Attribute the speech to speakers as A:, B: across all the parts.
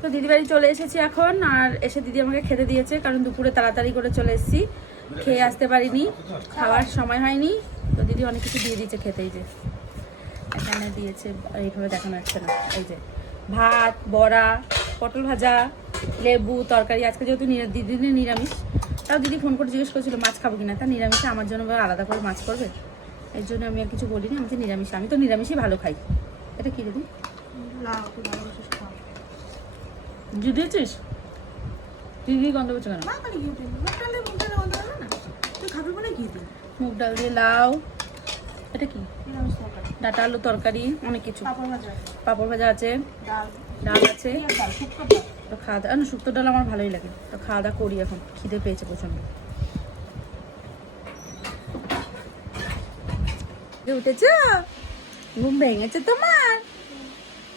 A: তো দিদি বাড়ি চলে এসেছি এখন আর এসে দিদি আমাকে খেতে দিয়েছে কারণ দুপুরে তাড়াতাড়ি করে চলে এসেছি খেয়ে আসতে পারিনি খাওয়ার সময় হয়নি তো দিদি অনেক কিছু দিয়ে দিয়েছে খেতেই যে এখানে দিয়েছে এইভাবে দেখানো যাচ্ছে না এই যে ভাত বড়া পটল ভাজা লেবু তরকারি আজকে যেহেতু দিদিনের নিরামিষ তাও দিদি ফোন করে জিজ্ঞেস করেছিল মাছ খাব কিনা তা নিরামিষে আমার জন্য আলাদা করে মাছ করবে এর জন্য আমি আর কিছু বলিনি আমি তো নিরামিষ আমি তো নিরামিষই ভালো খাই এটা কি দিদি ঘি দিয়েছিস দিদি গন্ধ করছে কেন? মুগ ডাল দিয়ে লাউ। এটা কি? ডাটা আলু তরকারি অনেক কিছু। পাপড় ভাজা আছে। ডাল। আছে। তো খাওয়া দাওয়া না শুক্তো ডাল আমার ভালোই লাগে। তো খাওয়া দাওয়া করি এখন। খিদে পেয়েছে প্রচণ্ড উঠেছ? ঘুম ভেঙেছে তোমার?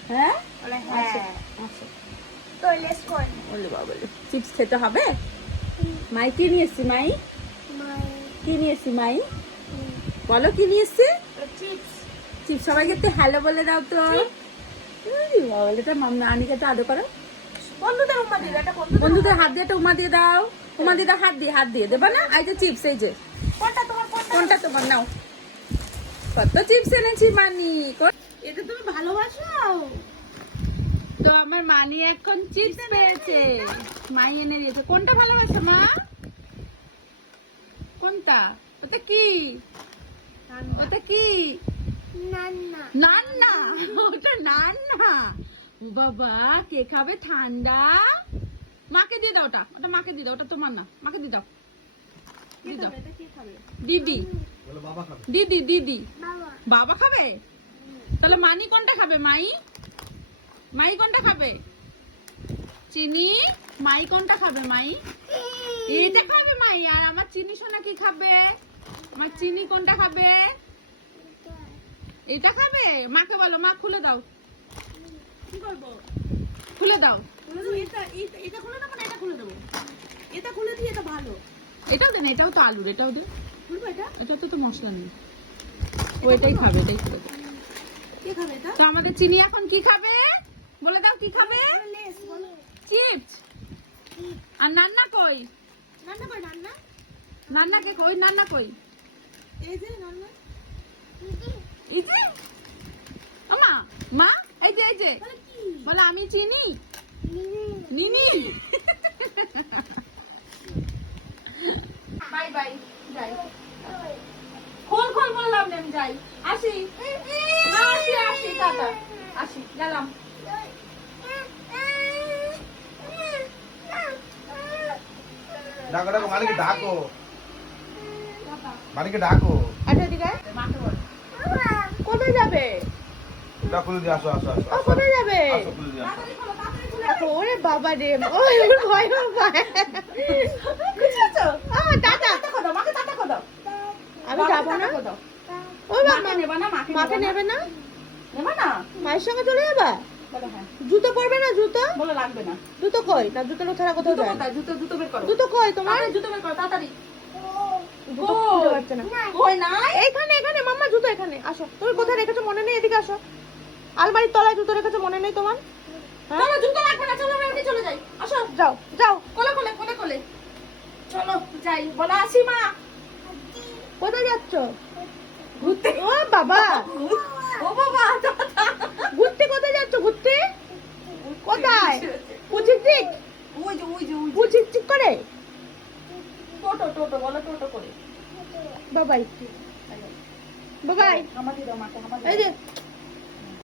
A: হ্যাঁ? আচ্ছা। বাবা চিপস খেতে হবে? মাই কি নিয়ে এসছি মাই? কি নিয়ে এসছি মাই? বলো কি নিয়ে এসছি চিপস। সবাইকে তো হ্যালো বলে দাও তো। বাবা, এটা তো আদর করো। বন্ধুদের হাত দিয়ে উমা দিয়ে দাও। উমা দিয়ে হাত দিয়ে হাত দিয়ে। দেবা না? এই যে চিপস এই যে। কোনটা তোমার নাও। কত চিপস এনেছি মানি
B: এটা তুমি ভালোবাসো?
A: তো আমার মানি এখন চিপস পেয়েছে। মাই এনে দিয়েছে। কোনটা ভালোবাসে মা? কোনটা? ওটা কি? ওটা কি? নান না ওটা নান না বাবা কে খাবে ঠান্ডা? মাকে দিয়ে দাও ওটা। ওটা মাকে দিয়ে দাও। ওটা তোমার না। মাকে দিয়ে দাও। দিয়ে দাও।
B: এটা কে খাবে?
A: দিদি। দিদি দিদি। বাবা খাবে? তাহলে মানি কোনটা খাবে মাই? মাই কোনটা খাবে? চিনি? মাই কোনটা খাবে মাই? এইটা খাবে মাই আর আমার চিনি সোনা কি খাবে? আমার চিনি কোনটা খাবে? এটা খাবে? মাকে বলো মা খুলে দাও।
B: কি করব?
A: খুলে দাও।
B: এটা এটা- এটা খুলে না এটা খুলে দেবো? এটা খুলে দিই এটা ভালো।
A: এটাও দেন এটাও তো আলুর এটাও দে।
B: খুলবো এটা?
A: এটা তো তো মশলা নেই। ও এটাই খাবে এটাই খুলে দাও।
B: কে খাবে এটা?
A: তো আমাদের চিনি এখন কি খাবে? বলে দাও কি খাবে? চিপস আর নান্না কই?
B: রান্না করে রান্না
A: নান্নাকে কই? নান্না কই?
B: এই যে রান্না
A: এই যে। আমা মা এই যে এই যে।
B: বলে
A: আমি চিনি। নিনি। বাই বাই যাই। খোল খোল বললাম আমি যাই। আসি। আসি আসি টাটা আসি গেলাম।
C: ডাকো ডাকো মালিকে ডাকো। মালিকে ডাকো।
B: আচ্ছা দিকে কোথায় যাবে?
C: ডাক খুলে আসো আসো আসো
B: কোথায় যাবে?
C: আসো খুলে আসো।
B: ওরে বাবা রে ওই আ
A: মাকে দাও
B: আমি যাব না? ও বাবা।
A: নেবা না মাকে
B: মাকে
A: না?
B: নেবে না? মায়ের সঙ্গে চলে যাবা? জুতো পরবে না জুতো?
A: বলো লাগবে না।
B: জুতো কই? না জুতো ছাড়া কোথাও
A: জুতো। কোথায়? জুতো জুতো বের করো।
B: জুতো কই তোমার?
A: জুতো বের করো তাড়াতাড়ি।
B: এখানে এখানে মাম্মা জুতো এখানে। আসো। তুমি কোথায় রেখেছো? মনে নেই এদিকে আসো। আলমারির তলায় জুতো রেখেছো? মনে নেই তোমার? হ্যাঁ?
A: চলো জুতো লাগবে না চলো আমরা চলে যাই। আসো।
B: যাও যাও।
A: কোলে কোলে কোলে কোলে। চলো যাই। বলো আসি মা
B: কোথায় যাচ্ছ? ঘুরতে। ও বাবা!
A: ও বাবা
B: ঘুরতে কোথায় যাচ্ছ ঘুরতে কোথায় পুচির চিক
A: ওই যে ওই যে ওই যে
B: পুচির চিক করে
A: টোটো টোটো বলো টোটো করে।
B: বাবাই। বাবাই।
A: আমাদের দাও মাকে
B: যে